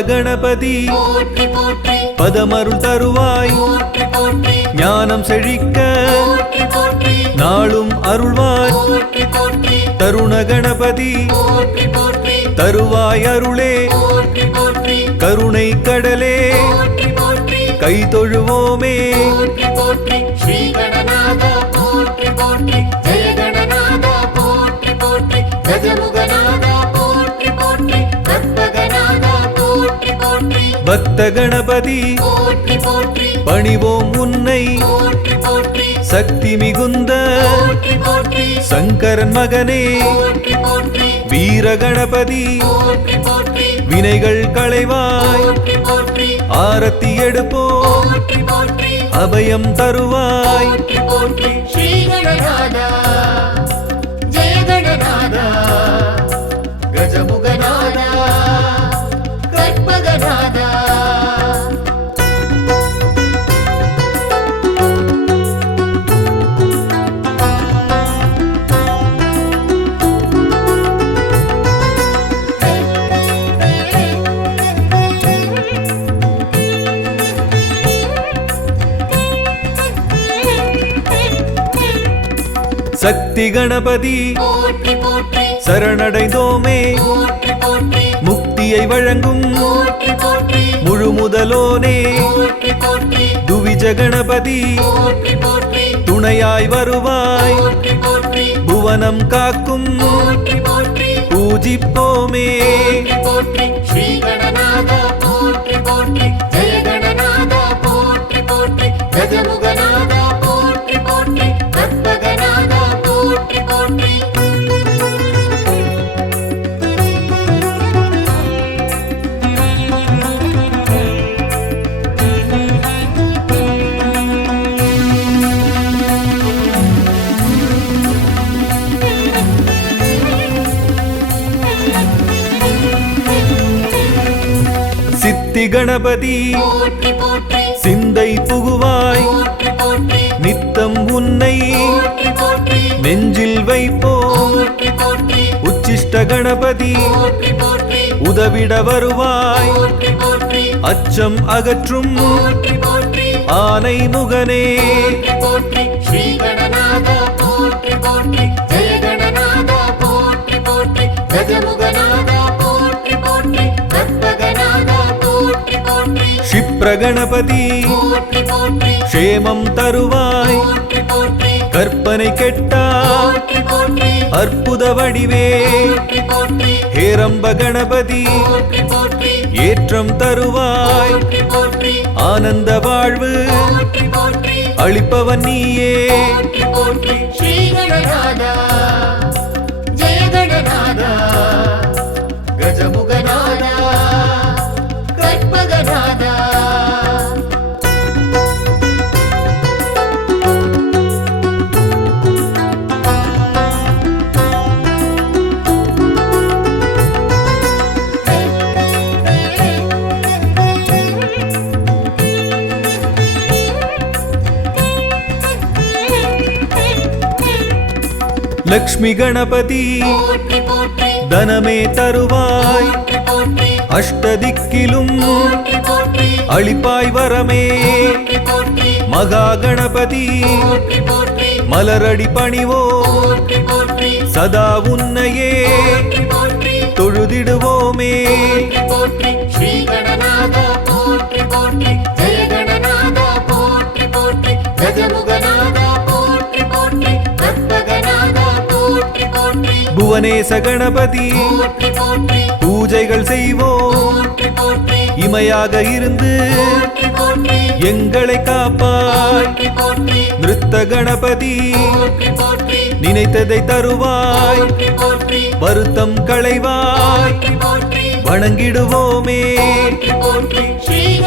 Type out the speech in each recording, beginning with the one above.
போற்றி பதமருள் தருவாய் ஞானம் செழிக்க நாளும் அருள்வாய் தருண கணபதி தருவாய் அருளே கருணை கடலே கை தொழுவோமே ஸ்ரீ கணநாத போற்றி போற்றி ஜெய கணநாத போற்றி போற்றி கஜமுகநாத பக்த கணபதி. பணிவோம் உன்னை. சக்தி மிகுந்த சங்கரன் மகனே. வீர கணபதி. வினைகள் களைவாய். ஆரத்தி போற்றி அபயம் தருவாய். ஸ்ரீ சக்தி கணபதி. சரணடைந்தோமே. முக்தியை வழங்கும் முழு முதலோனே. துவிஜ கணபதி. துணையாய் வருவாய். புவனம் காக்கும். பூஜிப்போமே. ஸ்ரீ கணநாத சித்தி கணபதி. சிந்தை புகுவாய். நித்தம் உன்னை நெஞ்சில் வைப்போ போற்றி போற்றி. உச்சிஷ்ட கணபதி. உதவிட வருவாய். அச்சம் அகற்றும். ஆனை முகனே. கணபதி. க்ஷேமம் தருவாய். கற்பனை போற்றி அற்புத வடிவே. ஹேரம்ப கணபதி. ஏற்றம் தருவாய். ஆனந்த வாழ்வு. அளிப்பவன் நீயே. ஸ்ரீ லக்ஷ்மி கணபதி. தனமே தருவாய். அஷ்டதிக்கிலும் அளிப்பாய் வரமே. மகா கணபதி. மலரடி பணிவோ. சதா உன்னையே தொழுதிடுவோமே. ஸ்ரீ கணநாத போற்றி. புவனேச கணபதி பூஜைகள் செய்வோம். இமையாக இருந்து எங்களை காப்பாய் நிறுத்த கணபதி. நினைத்ததை தருவாய். வருத்தம் களைவாய். வணங்கிடுவோமே. ஸ்ரீ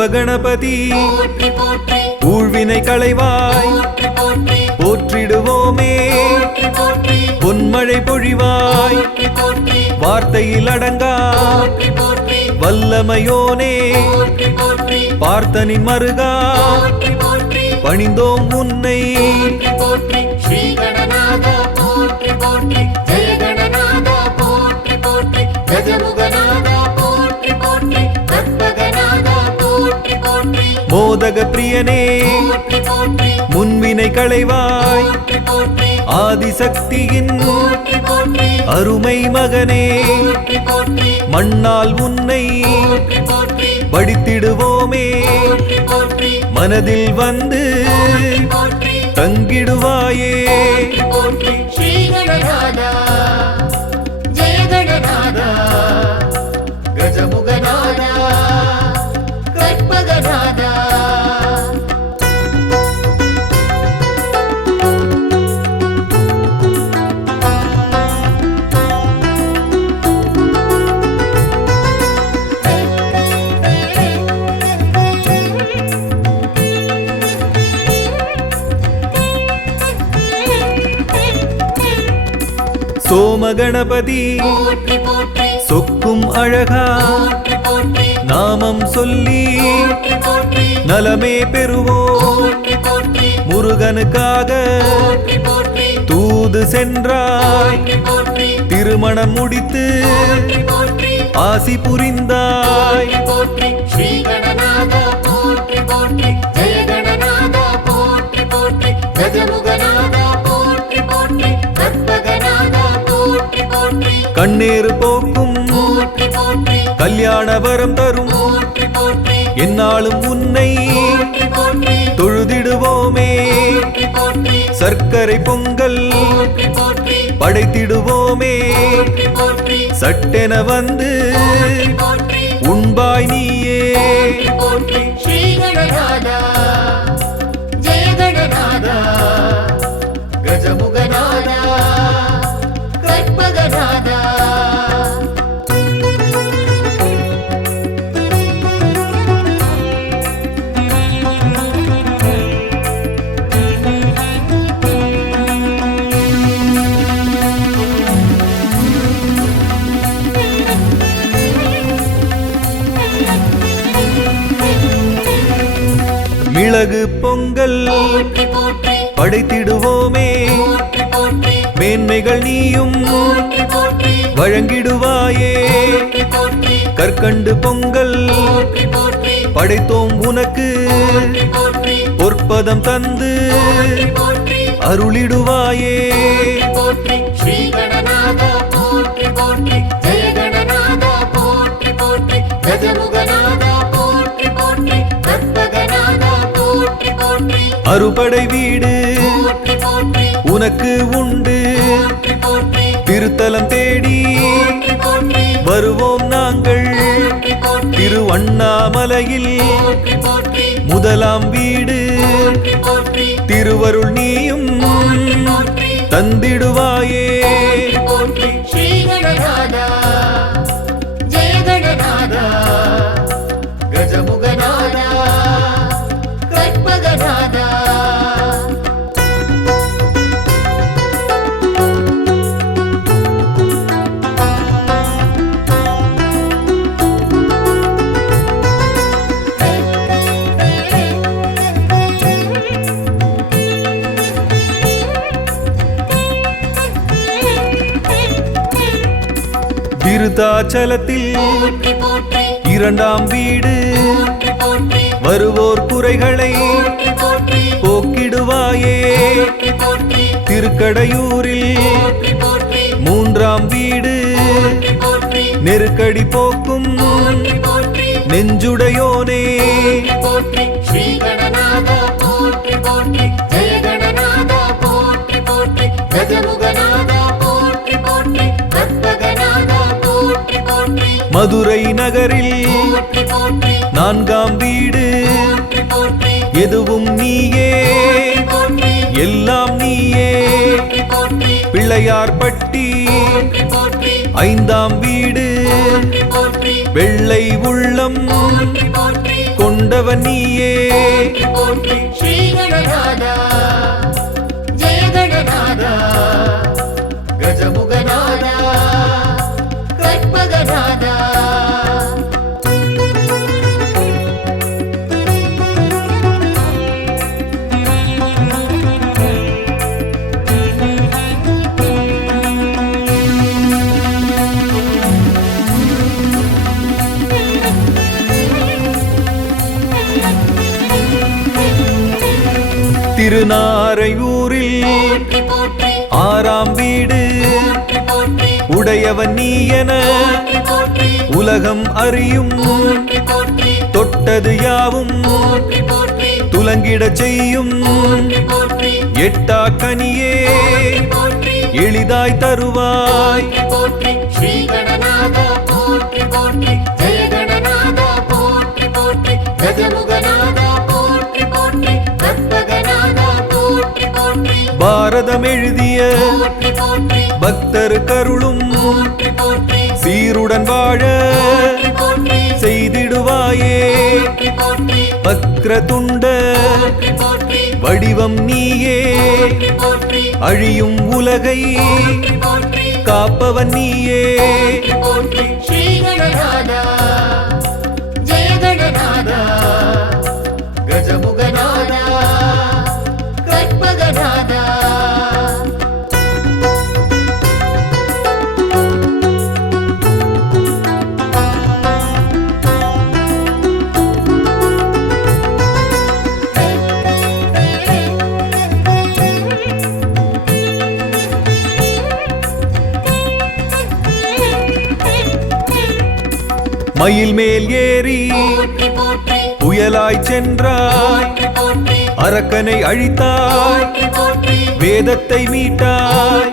ஊர்த்வ கணபதி போற்றி போற்றி ஊழ்வினை களைவாய் போற்றி போற்றி போற்றிடுவோமே போற்றி போற்றி பொன்மழை பொழிவாய் வார்த்தையில் அடங்கா வல்லமையோனே பார்த்தனின் மருகா பணிந்தோம் உன்னை போற்றி போற்றி போற்றி போற்றி ஜெய கணநாத போற்றி போற்றி கஜமுகநாத உலக பிரியனே முன்வினை களைவாய் ஆதிசக்தியின் அருமை மகனே மண்ணால் உன்னை போற்றி படித்திடுவோமே மனதில் வந்து தங்கிடுவாயே. போற்றி போற்றி ஸ்ரீ கணநாதா ஜெய கணநாதா. சோம கணபதி போற்றி போற்றி சொக்கும் அழகா நாமம் சொல்லி நலமே பெறுவோம் முருகனுக்காக தூது சென்றாய் திருமணம் முடித்து ஆசி புரிந்தாய் ஸ்ரீ கணநாத போற்றி போற்றி ஜெய கணநாத போற்றி போற்றி கஜமுகநாத கல்யாண தரும். என்னாலும் உன்னை தொழுதிடுவோமே. சர்க்கரை பொங்கல் படைத்திடுவோமே. சட்டென வந்து உண்பாய் நீயே. போற்றி ஸ்ரீ மிளகு பொங்கல் படைத்திடுவோமே. மேன்மைகள் நீயும் வழங்கிடுவாயே. கற்கண்டு பொங்கல் படைத்தோம் உனக்கு. பொற்பதம் தந்து அருளிடுவாயே. அறுபடை வீடு உனக்கு உண்டு. திருத்தலம் தேடி வருவோம் நாங்கள். திருவண்ணாமலையில் முதலாம் வீடு. திருவருள் நீயும் தந்திடுவாயே. விருதாச்சலத்தில் இரண்டாம் வீடு வருவோர் குறைகளை போக்கிடுவாயே. திருக்கடையூரில் மூன்றாம் வீடு நெருக்கடி போக்கும் நெஞ்சுடையோனே. ஸ்ரீ மதுரை நகரில் நான்காம் வீடு. எதுவும் நீயே. எல்லாம் நீயே. போற்றி போற்றி. பிள்ளையார் பட்டி. போற்றி போற்றி. ஐந்தாம் வீடு. வெள்ளை உள்ளம். பெற்றவன் நீயே. ஸ்ரீ கணநாதா ஜெய கணநாதா கஜமுகநாதா. கற்பகநாதா. திருநாரையூரில் ஆறாம் வீடு உடையவன் நீ என உலகம் அறியும் தொட்டது யாவும் துலங்கிடச் செய்யும் எட்டா கனியே எளிதாய் தருவாய் போற்றி போற்றி போற்றி போற்றி ஜெய கணநாதா போற்றி போற்றி கஜமுகநாதா பாரதம் எழுதிய பக்தர் கருளும் சீருடன் வாழ செய்திடுவாயே. பக்ர துண்ட வடிவம் நீயே. அழியும் உலகை காப்பவன் நீயே. ஸ்ரீ கணநாதா ஜெய கணநாதா மயில் மேல் ஏறி புயலாய் சென்றாய் அரக்கனை அழித்தாய் வேதத்தை மீட்டாய்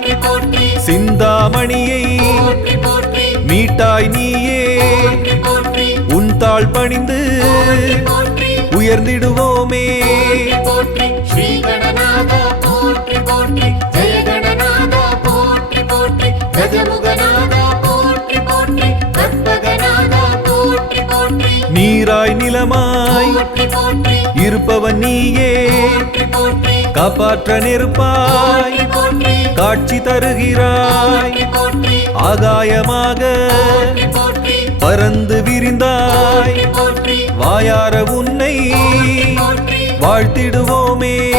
சிந்தாமணியை மீட்டாய் நீயே உன் தாள் பணிந்து உயர்ந்திடுவோமே ஸ்ரீ கணநாதா போற்றி போற்றி ஜெய கணநாதா போற்றி போற்றி கஜமுகநாதா இருப்பவன் நீயே. போற்றி போற்றி. காப்பாற்ற போற்றி காட்சி தருகிறாய். ஆகாயமாக பறந்து விரிந்தாய். வாயார உன்னை வாழ்த்திடுவோம்.